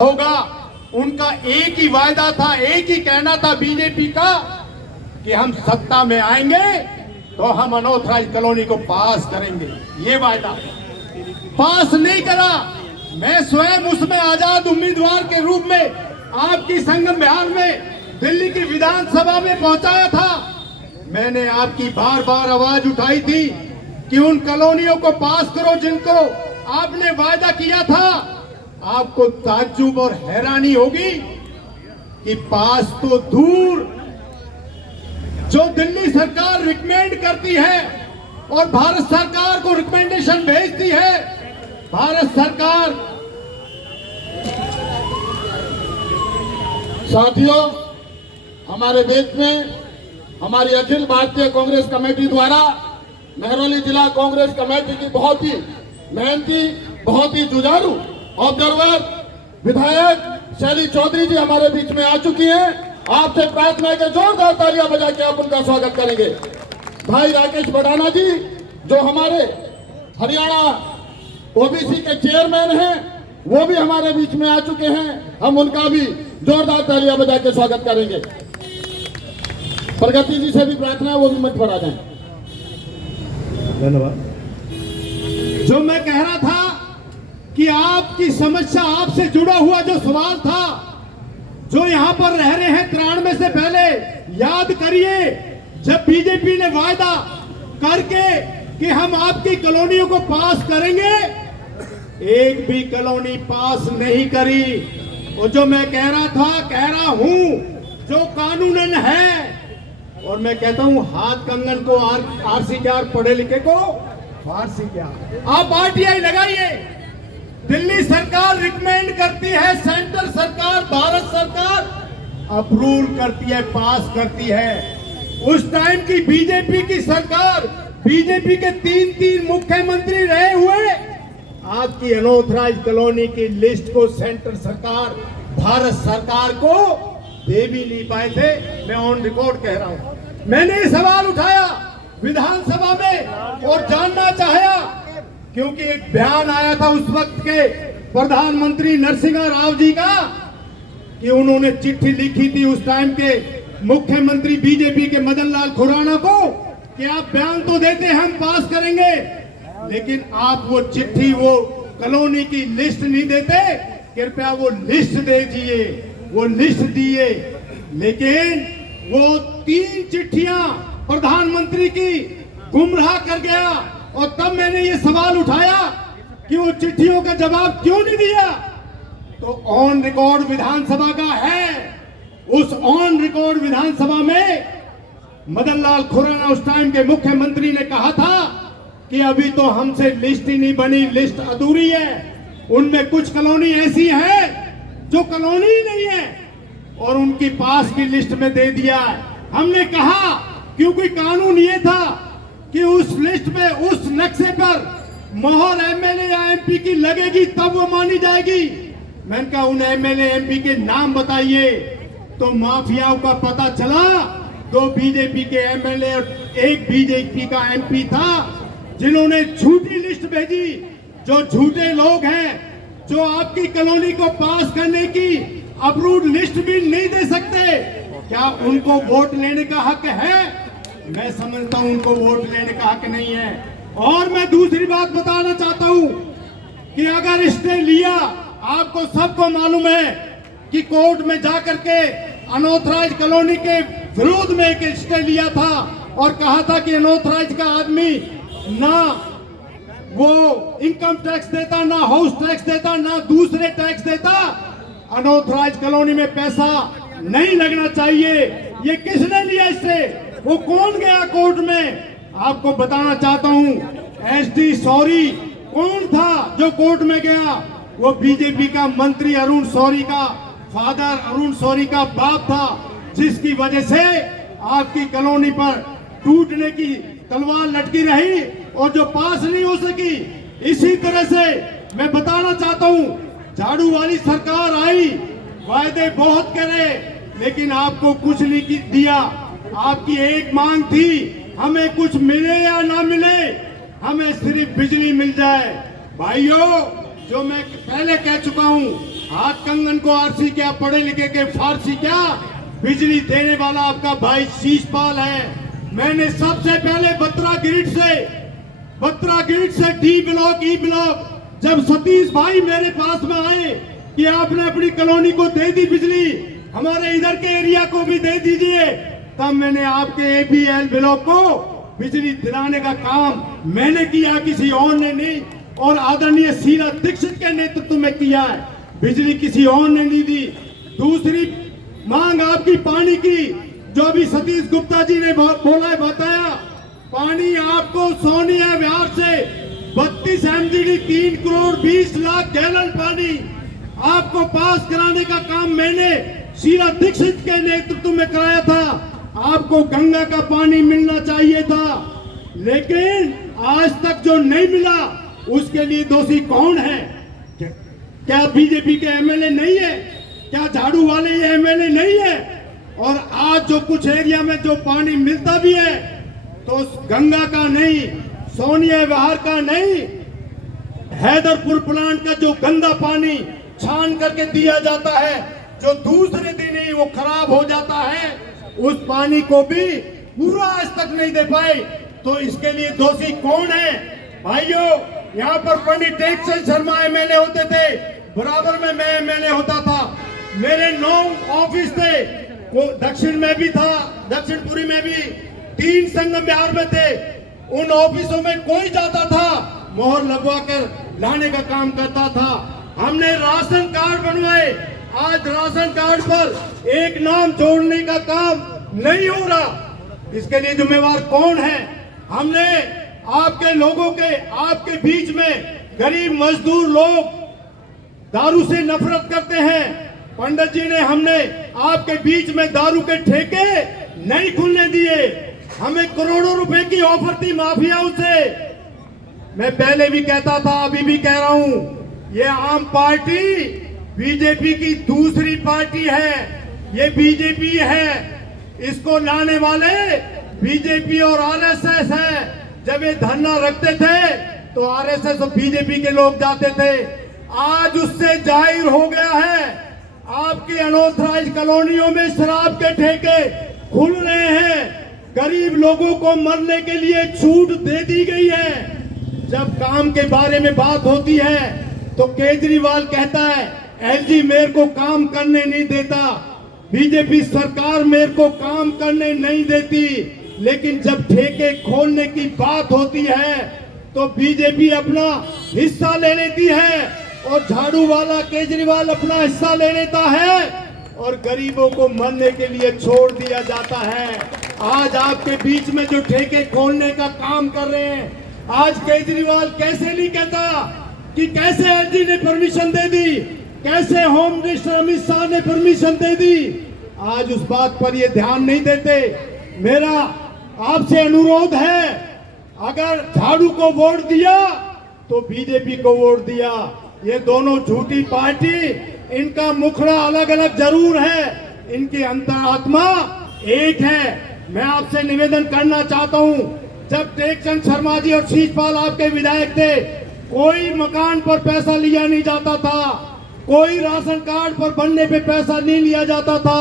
होगा। उनका एक ही वायदा था, एक ही कहना था बीजेपी का कि हम सत्ता में आएंगे तो हम अनऑथराइज्ड कॉलोनी को पास करेंगे। ये वायदा पास नहीं करा। मैं स्वयं उसमें आजाद उम्मीदवार के रूप में आपकी संगम बिहार में दिल्ली की विधानसभा में पहुंचाया था। मैंने आपकी बार बार आवाज उठाई थी कि उन कॉलोनियों को पास करो जिनको आपने वायदा किया था। आपको ताज्जुब और हैरानी होगी कि पास तो दूर, जो दिल्ली सरकार रिकमेंड करती है और भारत सरकार को रिकमेंडेशन भेजती है, भारत सरकार। साथियों, हमारे देश में हमारी अखिल भारतीय कांग्रेस कमेटी द्वारा महरौली जिला कांग्रेस कमेटी की बहुत ही मेहनती, बहुत ही जुझारू ऑब्जर्वर विधायक शैली चौधरी जी हमारे बीच में आ चुकी हैं। आपसे प्रार्थना है कि जोरदार तालियां बजा के आप उनका स्वागत करेंगे। भाई राकेश बड़ाना जी, जो हमारे हरियाणा ओबीसी के चेयरमैन हैं, वो भी हमारे बीच में आ चुके हैं। हम उनका भी जोरदार तालियां बजा के स्वागत करेंगे। प्रगति जी से भी प्रार्थना है, वो भी मंच पर आ जाएं। धन्यवाद। जो मैं कह रहा था कि आपकी समस्या, आपसे जुड़ा हुआ जो सवाल था, जो यहां पर रह रहे हैं 93 से पहले, याद करिए जब बीजेपी ने वायदा करके कि हम आपकी कॉलोनियों को पास करेंगे, एक भी कॉलोनी पास नहीं करी। और जो मैं कह रहा था, कह रहा हूं, जो कानूनन है, और मैं कहता हूं हाथ कंगन को आरसी क्या, पढ़े लिखे को फारसी क्या। आप आरटीआई लगाइए। दिल्ली सरकार रिकमेंड करती है, सेंटर सरकार, भारत सरकार अप्रूव करती है, पास करती है। उस टाइम की बीजेपी की सरकार, बीजेपी के 3 मुख्यमंत्री रहे हुए, आपकी अनऑथराइज्ड कॉलोनी की लिस्ट को सेंटर सरकार, भारत सरकार को दे भी नहीं पाए थे। मैं ऑन रिकॉर्ड कह रहा हूं। मैंने ये सवाल उठाया विधानसभा में और जानना चाहा, क्योंकि एक बयान आया था उस वक्त के प्रधानमंत्री नरसिम्हा राव जी का कि उन्होंने चिट्ठी लिखी थी उस टाइम के मुख्यमंत्री बीजेपी के मदन लाल खुराना को कि आप बयान तो देते हम पास करेंगे, लेकिन आप वो चिट्ठी, वो कॉलोनी की लिस्ट नहीं देते। कृपया वो लिस्ट दे दीजिए। वो लिस्ट दिए, लेकिन वो 3 चिट्ठियां प्रधानमंत्री की गुमराह कर गया। और तब मैंने ये सवाल उठाया कि वो चिट्ठियों का जवाब क्यों नहीं दिया। तो ऑन रिकॉर्ड विधानसभा का है, उस ऑन रिकॉर्ड विधानसभा में मदन लाल खुराना उस टाइम के मुख्यमंत्री ने कहा था कि अभी तो हमसे लिस्ट ही नहीं बनी, लिस्ट अधूरी है। उनमें कुछ कॉलोनी ऐसी है जो कॉलोनी ही नहीं है और उनकी पास की लिस्ट में दे दिया है। हमने कहा, क्योंकि कानून ये था कि उस लिस्ट में, उस नक्शे पर मोहर एमएलए या एमपी की लगेगी तब वो मानी जाएगी। मैंने कहा उन एमएलए एमपी के नाम बताइए। तो माफियाओं का पता चला, 2 बीजेपी के एमएलए और 1 बीजेपी का एमपी था जिन्होंने झूठी लिस्ट भेजी। जो झूठे लोग हैं, जो आपकी कॉलोनी को पास करने की अप्रूव्ड लिस्ट भी नहीं दे सकते, क्या उनको वोट लेने का हक है? मैं समझता हूं उनको वोट लेने का हक नहीं है। और मैं दूसरी बात बताना चाहता हूं कि अगर स्टे लिया, आपको सबको मालूम है कि कोर्ट में जाकर के अनऑथराइज्ड कॉलोनी के विरोध में एक स्टे लिया था और कहा था कि अनऑथराइज्ड का आदमी ना वो इनकम टैक्स देता, ना हाउस टैक्स देता, ना दूसरे टैक्स देता। अनऑथराइज्ड कॉलोनी में पैसा नहीं लगना चाहिए। ये किसने लिया इससे? वो कौन गया कोर्ट में? आपको बताना चाहता हूं, एसडी शौरी कौन था जो कोर्ट में गया? वो बीजेपी का मंत्री अरुण शौरी का फादर, अरुण शौरी का बाप था, जिसकी वजह से आपकी कॉलोनी पर टूटने की तलवार लटकी रही और जो पास नहीं हो सकी। इसी तरह से मैं बताना चाहता हूं, झाड़ू वाली सरकार आई, वायदे बहुत करे, लेकिन आपको कुछ नहीं दिया। आपकी एक मांग थी, हमें कुछ मिले या ना मिले, हमें सिर्फ बिजली मिल जाए। भाइयों, जो मैं पहले कह चुका हूं, हाथ कंगन को आरसी क्या, पढ़े लिखे के फारसी क्या, बिजली देने वाला आपका भाई शीशपाल है। मैंने सबसे पहले बत्रा ग्रिड से डी ब्लॉक ई ब्लॉक, जब सतीश भाई मेरे पास में आए कि आपने अपनी कॉलोनी को दे दी बिजली, हमारे इधर के एरिया को भी दे दीजिए, तब मैंने आपके एबीएल ब्लॉक को बिजली दिलाने का काम मैंने किया, किसी और ने नहीं। और आदरणीय शीला दीक्षित के नेतृत्व में किया है, बिजली किसी और ने नहीं दी। दूसरी मांग आपकी पानी की, जो अभी सतीश गुप्ता जी ने बोला बताया, पानी आपको सोनिया विहार से 32 MGD 3 करोड़ 20 लाख गैलन पानी आपको पास कराने का काम मैंने शीला दीक्षित के नेतृत्व में कराया था। आपको गंगा का पानी मिलना चाहिए था, लेकिन आज तक जो नहीं मिला उसके लिए दोषी कौन है? क्या बीजेपी के एमएलए नहीं है? क्या झाड़ू वाले ये एमएलए नहीं है? और आज जो कुछ एरिया में जो पानी मिलता भी है तो गंगा का नहीं, सोनिया विहार का नहीं, हैदरपुर प्लांट का जो गंदा पानी छान करके दिया जाता है, जो दूसरे दिन ही वो खराब हो जाता है, उस पानी को भी पूरा आज तक नहीं दे पाए। तो इसके लिए दोषी कौन है? भाइयों, यहाँ पर पंडित टेकचंद शर्मा एमएलए होते थे, बराबर में मैं एमएलए होता था। मेरे 9 ऑफिस थे, दक्षिण में भी था, दक्षिणपुरी में भी, 3 संगम बिहार में थे। उन ऑफिसों में कोई जाता था, मोहर लगवा कर लाने का काम करता था। हमने राशन कार्ड बनवाए, आज राशन कार्ड पर एक नाम जोड़ने का काम नहीं हो रहा। इसके लिए जिम्मेवार कौन है? हमने आपके लोगों के, आपके बीच में गरीब मजदूर लोग दारू से नफरत करते हैं। पंडित जी ने हमने आपके बीच में दारू के ठेके नहीं खुलने दिए। हमें करोड़ों रुपए की ऑफर थी माफियाओं से। मैं पहले भी कहता था, अभी भी कह रहा हूं, ये आम पार्टी बीजेपी की दूसरी पार्टी है, ये बीजेपी है, इसको लाने वाले बीजेपी और आरएसएस है। जब ये धरना रखते थे तो आरएसएस और बीजेपी के लोग जाते थे। आज उससे जाहिर हो गया है, आपकी अनऑथराइज्ड कॉलोनियों में शराब के ठेके खुल रहे हैं, गरीब लोगों को मरने के लिए छूट दे दी गई है। जब काम के बारे में बात होती है तो केजरीवाल कहता है एलजी मेरे को काम करने नहीं देता, बीजेपी सरकार मेरे को काम करने नहीं देती। लेकिन जब ठेके खोलने की बात होती है तो बीजेपी अपना हिस्सा ले लेती है और झाड़ू वाला केजरीवाल अपना हिस्सा ले लेता है और गरीबों को मरने के लिए छोड़ दिया जाता है। आज आपके बीच में जो ठेके खोलने का काम कर रहे हैं, आज केजरीवाल कैसे नहीं कहता कि कैसे एलजी ने परमिशन दे दी, कैसे होम मिनिस्टर अमित शाह ने परमिशन दे दी। आज उस बात पर ये ध्यान नहीं देते। मेरा आपसे अनुरोध है, अगर झाड़ू को वोट दिया तो बीजेपी को वोट दिया। ये दोनों झूठी पार्टी, इनका मुखड़ा अलग अलग जरूर है, इनकी अंतरात्मा एक है। मैं आपसे निवेदन करना चाहता हूं, जब टेकचंद शर्मा जी और शीशपाल आपके विधायक थे, कोई मकान पर पैसा लिया नहीं जाता था, कोई राशन कार्ड पर बनने पे पैसा नहीं लिया जाता था।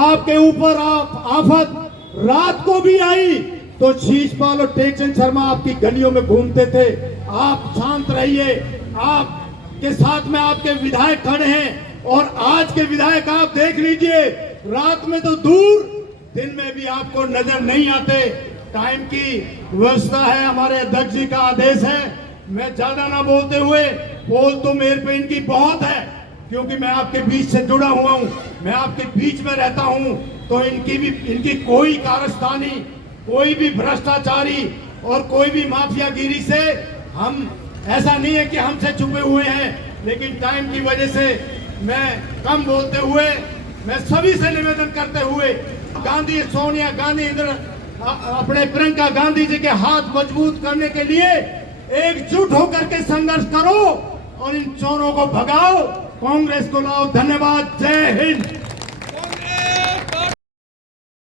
आपके ऊपर आफत रात को भी आई तो शीशपाल और टेकचंद शर्मा आपकी गलियों में घूमते थे। आप शांत रहिए, आपके साथ में आपके विधायक खड़े हैं और आज के विधायक आप देख लीजिए, रात में तो दूर, दिन में भी आपको नजर नहीं आते। टाइम की व्यवस्था है, हमारे अध्यक्ष जी का आदेश है। मैं ज्यादा ना बोलते हुए, बोल तो मेरे पे इनकी बहुत है क्योंकि मैं आपके बीच से जुड़ा हुआ हूं, मैं आपके बीच में रहता हूं, तो इनकी कोई कारस्तानी, कोई भी भ्रष्टाचारी और कोई भी माफियागिरी से हम, ऐसा नहीं है कि हमसे छुपे हुए हैं। लेकिन टाइम की वजह से मैं कम बोलते हुए, मैं सभी से निवेदन करते हुए, गांधी, सोनिया गांधी, अपने प्रियंका गांधी जी के हाथ मजबूत करने के लिए एकजुट होकर के संघर्ष करो और इन चोरों को भगाओ, कांग्रेस को लाओ। धन्यवाद। जय हिंद।